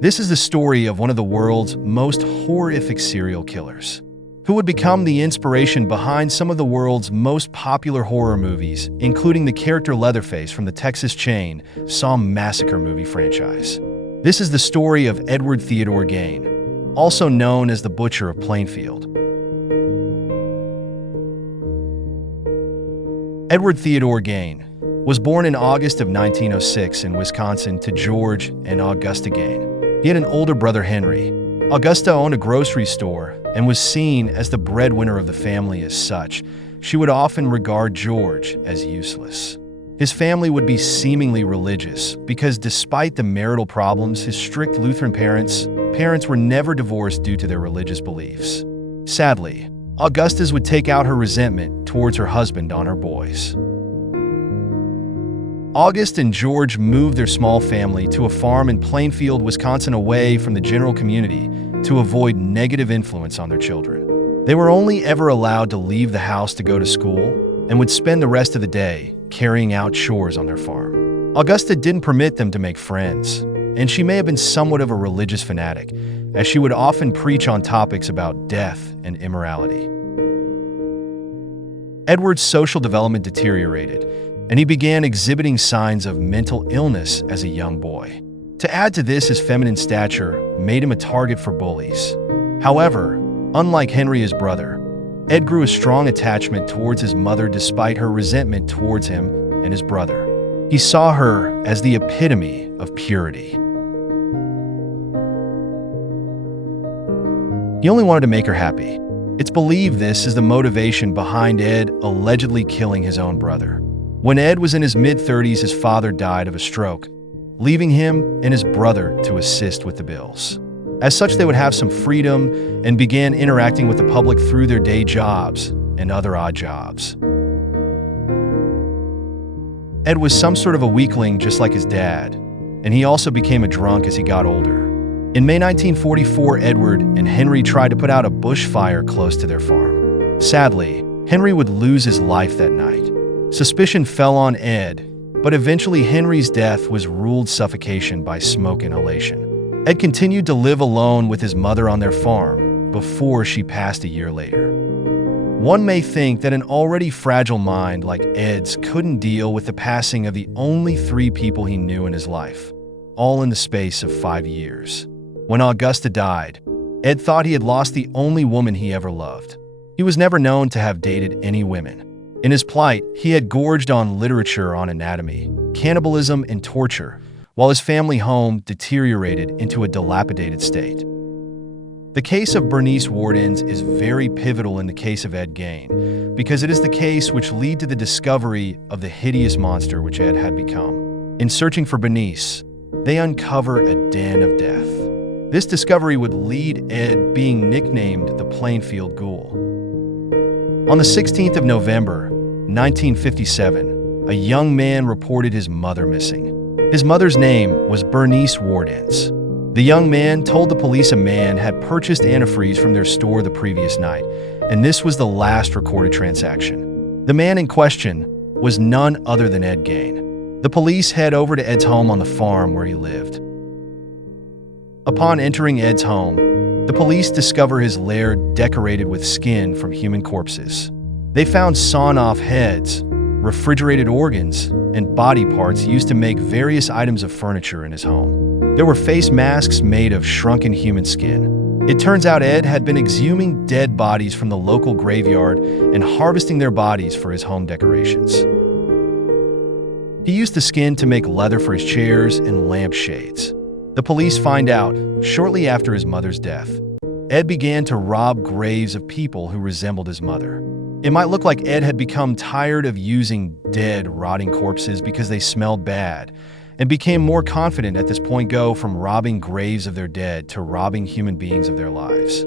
This is the story of one of the world's most horrific serial killers, who would become the inspiration behind some of the world's most popular horror movies, including the character Leatherface from the Texas Chainsaw Massacre movie franchise. This is the story of Edward Theodore Gein, also known as the Butcher of Plainfield. Edward Theodore Gein was born in August of 1906 in Wisconsin to George and Augusta Gein. He had an older brother, Henry. Augusta owned a grocery store and was seen as the breadwinner of the family. As such, she would often regard George as useless. His family would be seemingly religious because despite the marital problems, his strict Lutheran parents were never divorced due to their religious beliefs. Sadly, Augusta would take out her resentment towards her husband on her boys. August and George moved their small family to a farm in Plainfield, Wisconsin, away from the general community to avoid negative influence on their children. They were only ever allowed to leave the house to go to school and would spend the rest of the day carrying out chores on their farm. Augusta didn't permit them to make friends, and she may have been somewhat of a religious fanatic, as she would often preach on topics about death and immorality. Edward's social development deteriorated, and he began exhibiting signs of mental illness as a young boy. To add to this, his feminine stature made him a target for bullies. However, unlike Henry, his brother, Ed grew a strong attachment towards his mother despite her resentment towards him and his brother. He saw her as the epitome of purity. He only wanted to make her happy. It's believed this is the motivation behind Ed allegedly killing his own brother. When Ed was in his mid-30s, his father died of a stroke, leaving him and his brother to assist with the bills. As such, they would have some freedom and began interacting with the public through their day jobs and other odd jobs. Ed was some sort of a weakling just like his dad, and he also became a drunk as he got older. In May 1944, Edward and Henry tried to put out a bushfire close to their farm. Sadly, Henry would lose his life that night. Suspicion fell on Ed, but eventually Henry's death was ruled suffocation by smoke inhalation. Ed continued to live alone with his mother on their farm before she passed a year later. One may think that an already fragile mind like Ed's couldn't deal with the passing of the only 3 people he knew in his life, all in the space of 5 years. When Augusta died, Ed thought he had lost the only woman he ever loved. He was never known to have dated any women. In his plight, he had gorged on literature on anatomy, cannibalism, and torture, while his family home deteriorated into a dilapidated state. The case of Bernice Worden is very pivotal in the case of Ed Gein, because it is the case which led to the discovery of the hideous monster which Ed had become. In searching for Bernice, they uncover a den of death. This discovery would lead Ed being nicknamed the Plainfield Ghoul. On the 16th of November, 1957, a young man reported his mother missing. His mother's name was Bernice Worden. The young man told the police a man had purchased antifreeze from their store the previous night, and this was the last recorded transaction. The man in question was none other than Ed Gein. The police head over to Ed's home on the farm where he lived. Upon entering Ed's home, the police discover his lair decorated with skin from human corpses. They found sawn-off heads, refrigerated organs, and body parts used to make various items of furniture in his home. There were face masks made of shrunken human skin. It turns out Ed had been exhuming dead bodies from the local graveyard and harvesting their bodies for his home decorations. He used the skin to make leather for his chairs and lampshades. The police find out, shortly after his mother's death, Ed began to rob graves of people who resembled his mother. It might look like Ed had become tired of using dead, rotting corpses because they smelled bad, and became more confident at this point go from robbing graves of their dead to robbing human beings of their lives.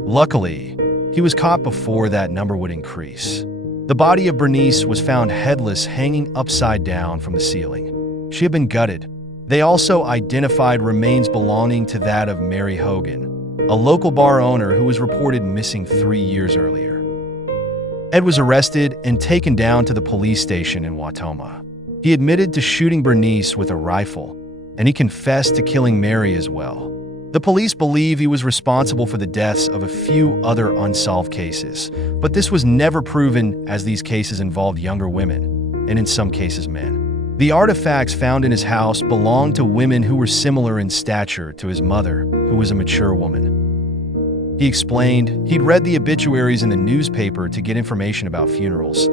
Luckily, he was caught before that number would increase. The body of Bernice was found headless, hanging upside down from the ceiling. She had been gutted. They also identified remains belonging to that of Mary Hogan, a local bar owner who was reported missing 3 years earlier. Ed was arrested and taken down to the police station in Wautoma. He admitted to shooting Bernice with a rifle and he confessed to killing Mary as well. The police believe he was responsible for the deaths of a few other unsolved cases, but this was never proven as these cases involved younger women, and in some cases men. The artifacts found in his house belonged to women who were similar in stature to his mother, who was a mature woman. He explained he'd read the obituaries in the newspaper to get information about funerals.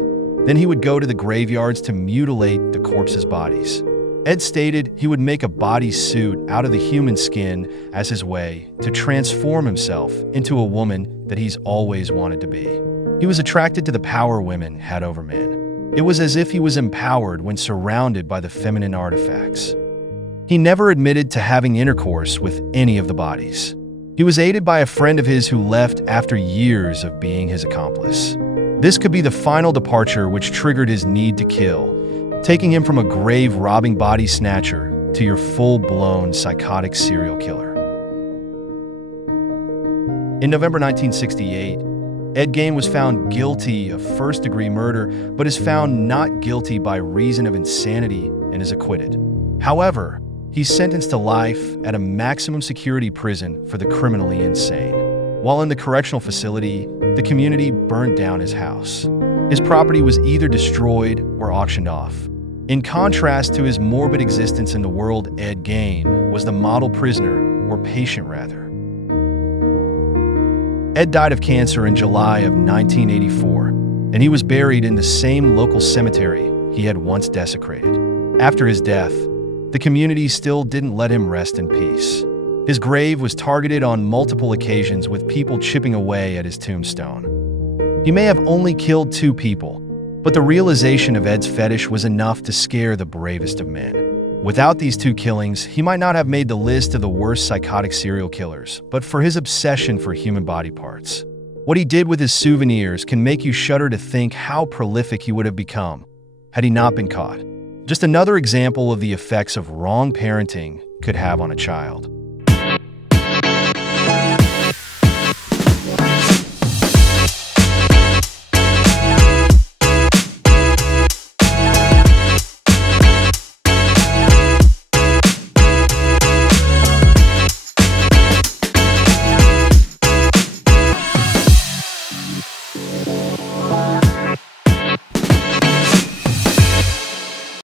Then he would go to the graveyards to mutilate the corpses' bodies. Ed stated he would make a bodysuit out of the human skin as his way to transform himself into a woman that he's always wanted to be. He was attracted to the power women had over men. It was as if he was empowered when surrounded by the feminine artifacts. He never admitted to having intercourse with any of the bodies. He was aided by a friend of his who left after years of being his accomplice. This could be the final departure which triggered his need to kill, taking him from a grave-robbing body snatcher to your full-blown psychotic serial killer. In November 1968, Ed Gein was found guilty of first-degree murder, but is found not guilty by reason of insanity and is acquitted. However, he's sentenced to life at a maximum security prison for the criminally insane. While in the correctional facility, the community burned down his house. His property was either destroyed or auctioned off. In contrast to his morbid existence in the world, Ed Gein was the model prisoner, or patient rather. Ed died of cancer in July of 1984, and he was buried in the same local cemetery he had once desecrated. After his death, the community still didn't let him rest in peace. His grave was targeted on multiple occasions with people chipping away at his tombstone. He may have only killed 2 people, but the realization of Ed's fetish was enough to scare the bravest of men. Without these 2 killings, he might not have made the list of the worst psychotic serial killers, but for his obsession for human body parts. What he did with his souvenirs can make you shudder to think how prolific he would have become had he not been caught. Just another example of the effects of wrong parenting could have on a child.